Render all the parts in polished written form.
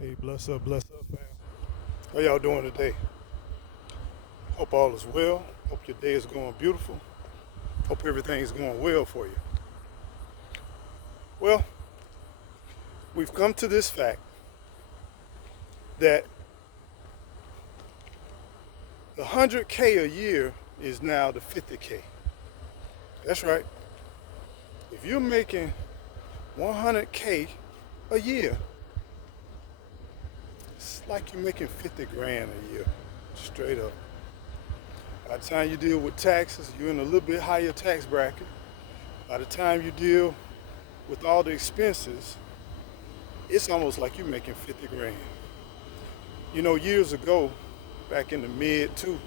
Hey, bless up, fam. How y'all doing today? Hope all is well. Hope your day is going beautiful. Hope everything's going well for you. Well, we've come to this fact that the 100K a year is now the 50K. That's right. If you're making 100K a year, it's like you're making 50 grand a year, straight up. By the time you deal with taxes, you're in a little bit higher tax bracket. By the time you deal with all the expenses, it's almost like you're making 50 grand. You know, years ago, back in the mid two,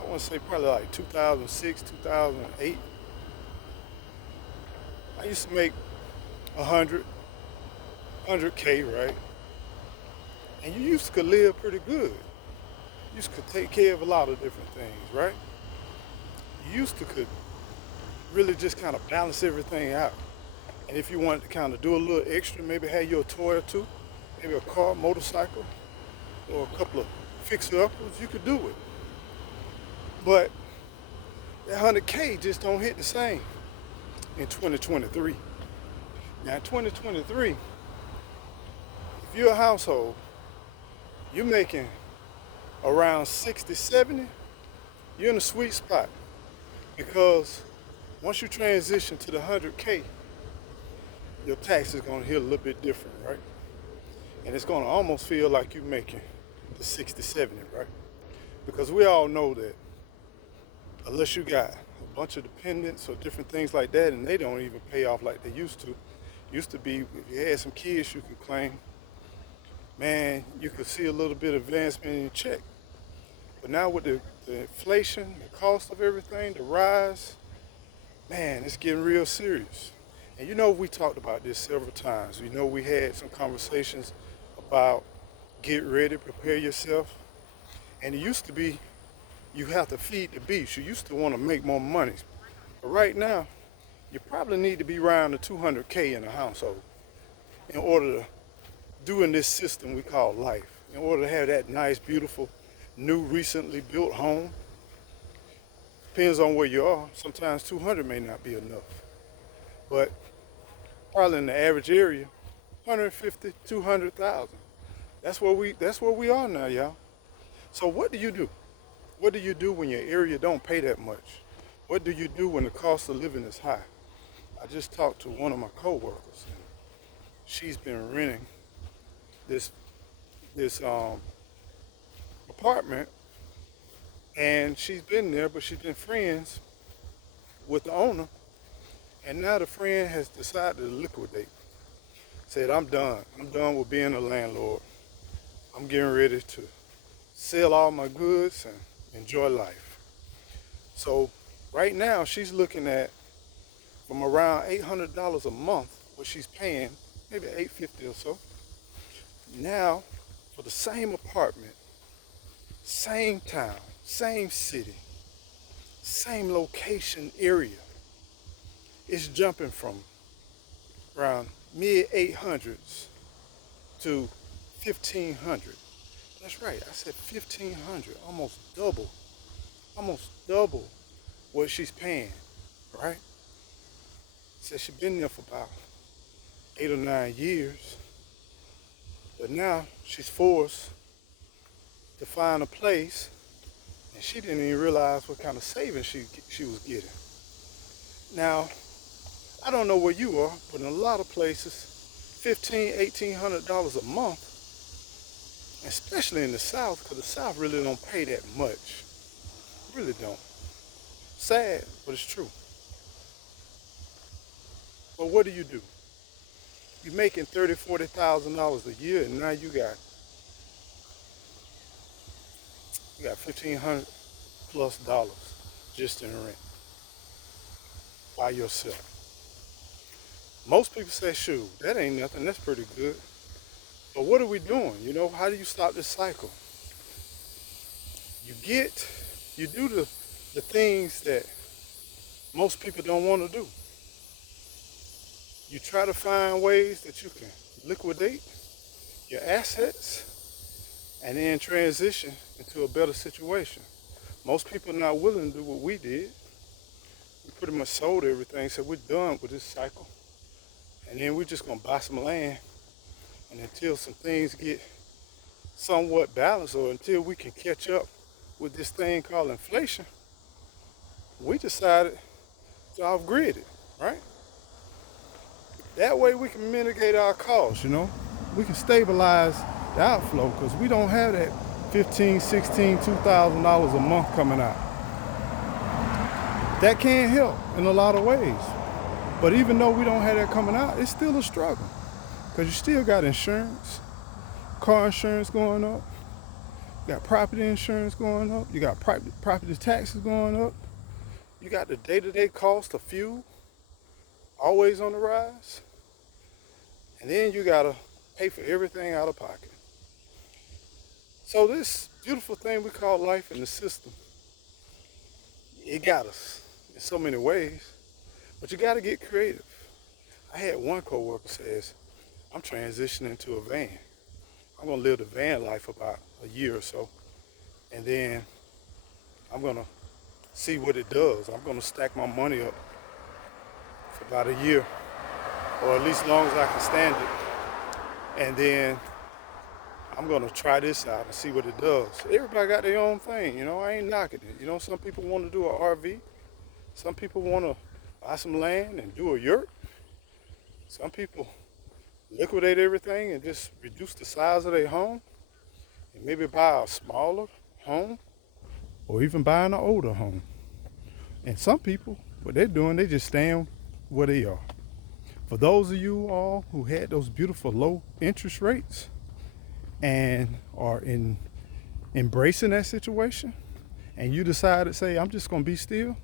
I want to say probably like 2006, 2008, I used to make 100, 100K, right? And you used to could live pretty good. You used to take care of a lot of different things, right? You used to could really just kind of balance everything out. And if you wanted to kind of do a little extra, maybe have your toy or two, maybe a car, motorcycle, or a couple of fixer-uppers, you could do it. But that 100K just don't hit the same in 2023. Now, in 2023, if you're a household, you're making around 60, 70, you're in a sweet spot because once you transition to the 100K, your tax is going to hit a little bit different, right? And it's going to almost feel like you're making the 60, 70, right? Because we all know that unless you got a bunch of dependents or different things like that, and they don't even pay off like they used to. Used to be, if you had some kids, you could claim, man, you could see a little bit of advancement in your check. But now with the inflation, the cost of everything, the rise, man, it's getting real serious. And you know, we talked about this several times. You know, we had some conversations about get ready, prepare yourself. And it used to be you have to feed the beast. You used to want to make more money. But right now, you probably need to be around the 200K in a household in order to do in this system we call life. In order to have that nice, beautiful, new, recently built home. Depends on where you are. Sometimes 200 may not be enough. But probably in the average area, 150, 200,000. That's where we are now, y'all. So what do you do? What do you do when your area don't pay that much? What do you do when the cost of living is high? I just talked to one of my coworkers. And she's been renting this apartment, and she's been there, but she's been friends with the owner, and now the friend has decided to liquidate. Said, I'm done. I'm done with being a landlord. I'm getting ready to sell all my goods and enjoy life. So right now she's looking at from around $800 a month, what she's paying, maybe 850 or so. Now for the same apartment, same town, same city, same location area, it's jumping from around mid 800s to 1500. That's right, I said 1500, almost double what she's paying, right? Said she's been there for about 8 or 9 years, but now she's forced to find a place, and she didn't even realize what kind of savings she was getting. Now, I don't know where you are, but in a lot of places, $1,500, $1,800 a month, especially in the South, because the South really don't pay that much. Really don't. Sad, but it's true. But what do? You're making $30,000, $40,000 a year, and now you got $1,500 plus just in rent by yourself. Most people say, shoot, that ain't nothing. That's pretty good. But what are we doing? You know, how do you stop this cycle? You get, you do the things that most people don't want to do. You try to find ways that you can liquidate. your assets and then transition into a better situation. Most people are not willing to do what we did. We pretty much sold everything, so we're done with this cycle. And then we're just gonna buy some land, and until some things get somewhat balanced or until we can catch up with this thing called inflation, we decided to off-grid it, right? That way we can mitigate our costs, you know? We can stabilize the outflow because we don't have that 15, 16, $2,000 a month coming out. That can help in a lot of ways. But even though we don't have that coming out, it's still a struggle because you still got insurance, car insurance going up, you got property insurance going up, you got property taxes going up, you got the day-to-day cost of fuel always on the rise, and then you gotta pay for everything out of pocket. So this beautiful thing we call life in the system, it got us in so many ways, but you gotta get creative. I had one coworker says, I'm transitioning to a van. I'm gonna live the van life about a year or so, and then I'm gonna see what it does. I'm gonna stack my money up for about a year, or at least as long as I can stand it. And then I'm gonna try this out and see what it does. Everybody got their own thing, you know, I ain't knocking it. You know, some people wanna do an RV. Some people wanna buy some land and do a yurt. Some people liquidate everything and just reduce the size of their home and maybe buy a smaller home or even buying an older home. And some people, what they're doing, they just staying where they are. For those of you all who had those beautiful low interest rates and are embracing that situation, and you decided to say, I'm just gonna be still,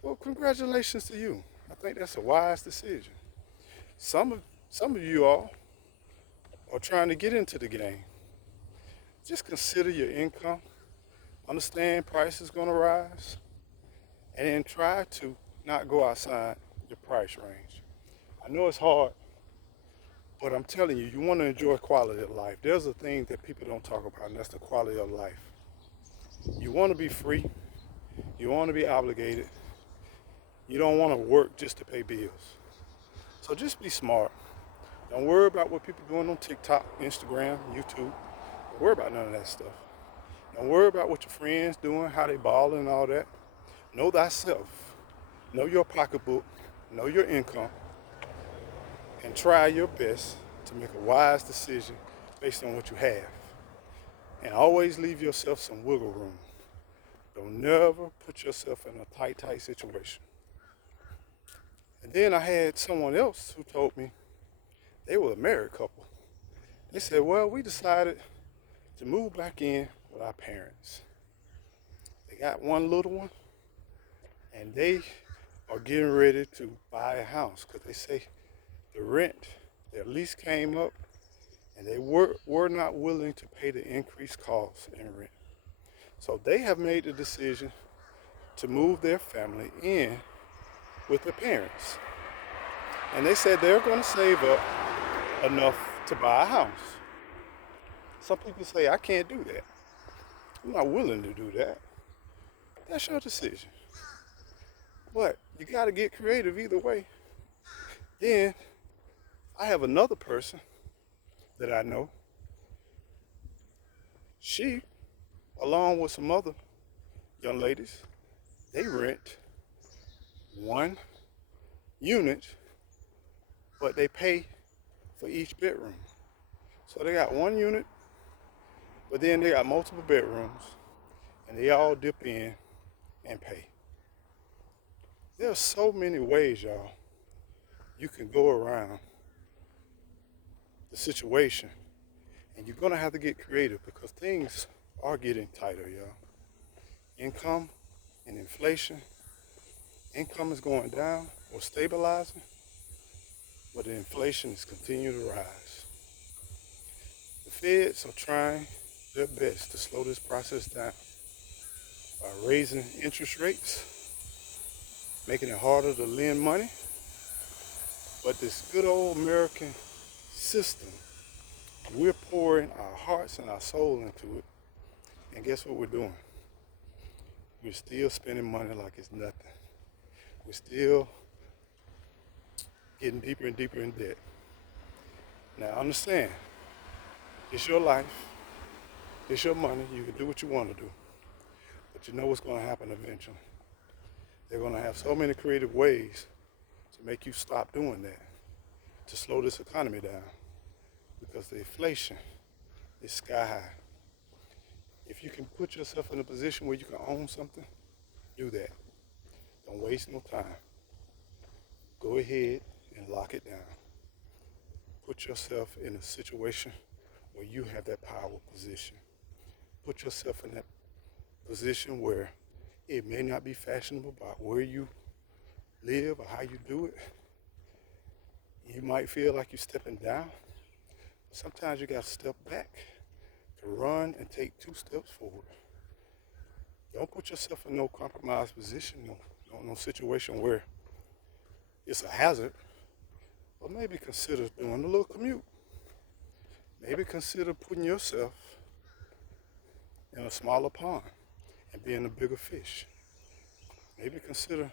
well, congratulations to you. I think that's a wise decision. Some of you all are trying to get into the game. Just consider your income, understand price is gonna rise, and then try to not go outside your price range. I know it's hard, but I'm telling you, you want to enjoy quality of life. There's a thing that people don't talk about, and that's the quality of life. You want to be free. You want to be obligated. You don't want to work just to pay bills. So just be smart. Don't worry about what people doing on TikTok, Instagram, YouTube. Don't worry about none of that stuff. Don't worry about what your friends doing, how they balling and all that. Know thyself. Know your pocketbook. Know your income. And try your best to make a wise decision based on what you have. And always leave yourself some wiggle room. Don't never put yourself in a tight situation. And then I had someone else who told me they were a married couple. They said, well, we decided to move back in with our parents. They got one little one, and they are getting ready to buy a house because they say the rent, their lease came up, and they were not willing to pay the increased costs in rent. So they have made the decision to move their family in with the parents. And they said they're going to save up enough to buy a house. Some people say, I can't do that. I'm not willing to do that. That's your decision. But you got to get creative either way. Then I have another person that I know. She, along with some other young ladies, they rent one unit, but they pay for each bedroom. So they got one unit, but then they got multiple bedrooms, and they all dip in and pay. There's so many ways, y'all, you can go around the situation, and you're gonna have to get creative because things are getting tighter, y'all. Income and inflation, income is going down or stabilizing, but the inflation is continuing to rise. The feds are trying their best to slow this process down by raising interest rates, making it harder to lend money. But this good old American system We're pouring our hearts and our soul into it. And guess what we're doing? We're still spending money like it's nothing. We're still getting deeper and deeper in debt. Now understand, it's your life, it's your money, you can do what you want to do. But you know what's going to happen eventually. They're going to have so many creative ways to make you stop doing that, to slow this economy down, because the inflation is sky high. If you can put yourself in a position where you can own something, do that. Don't waste no time. Go ahead and lock it down. Put yourself in a situation where you have that power position. Put yourself in that position where it may not be fashionable about where you live or how you do it. You might feel like you're stepping down. But sometimes you got to step back to run and take 2 steps forward. Don't put yourself in no compromised position, no situation where it's a hazard. But maybe consider doing a little commute. Maybe consider putting yourself in a smaller pond and being a bigger fish. Maybe consider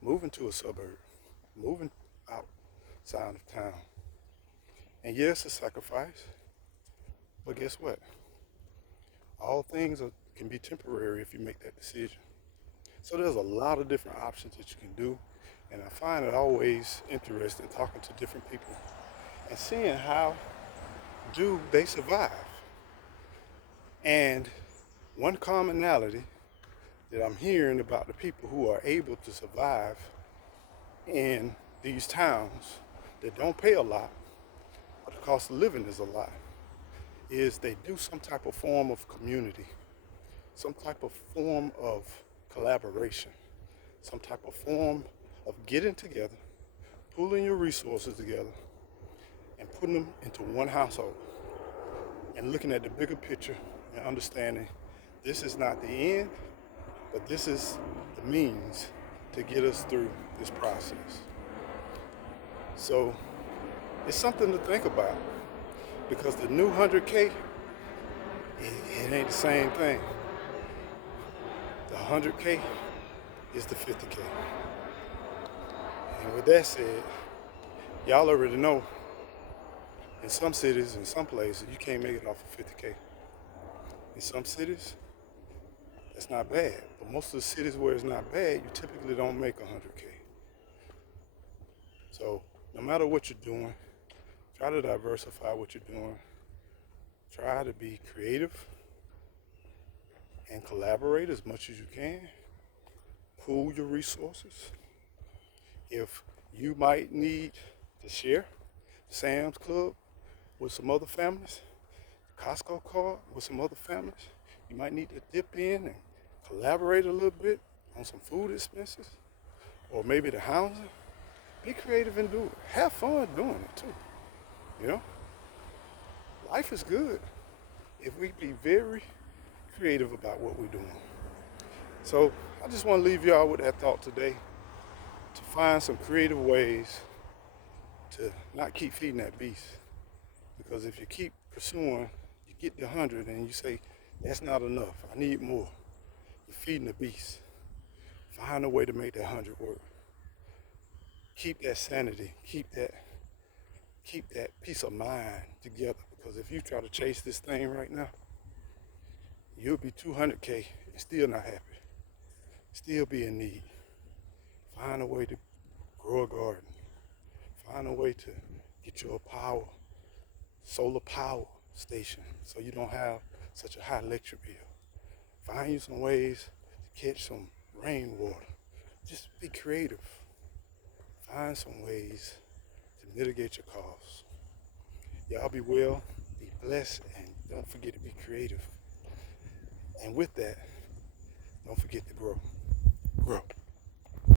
moving to a suburb, moving outside of town. And yes, it's a sacrifice, but guess what? All things can be temporary if you make that decision. So there's a lot of different options that you can do, and I find it always interesting talking to different people and seeing how do they survive. And one commonality that I'm hearing about the people who are able to survive in these towns that don't pay a lot, but the cost of living is a lot, is they do some type of form of community, some type of form of collaboration, some type of form of getting together, pulling your resources together, and putting them into one household, and looking at the bigger picture and understanding this is not the end, but this is the means to get us through this process. So it's something to think about, because the new 100K, it ain't the same thing. The 100K is the 50K. And with that said, y'all already know in some cities, in some places, you can't make it off of 50K. In some cities, that's not bad. But most of the cities where it's not bad, you typically don't make 100K. So no matter what you're doing, try to diversify what you're doing. Try to be creative and collaborate as much as you can. Pool your resources. If you might need to share Sam's Club with some other families, Costco card with some other families, you might need to dip in and collaborate a little bit on some food expenses, or maybe the housing. Be creative and do it. Have fun doing it too. You know, life is good if we be very creative about what we're doing. So I just want to leave y'all with that thought today, to find some creative ways to not keep feeding that beast. Because if you keep pursuing, you get to 100 and you say, that's not enough, I need more. You're feeding the beast. Find a way to make that 100 work. Keep that sanity, keep that peace of mind together. Because if you try to chase this thing right now, you'll be 200K and still not happy. Still be in need. Find a way to grow a garden. Find a way to get your solar power station, so you don't have such a high electric bill. Find you some ways to catch some rainwater. Just be creative. Find some ways to mitigate your costs. Y'all be well, be blessed, and don't forget to be creative. And with that, don't forget to grow. Grow.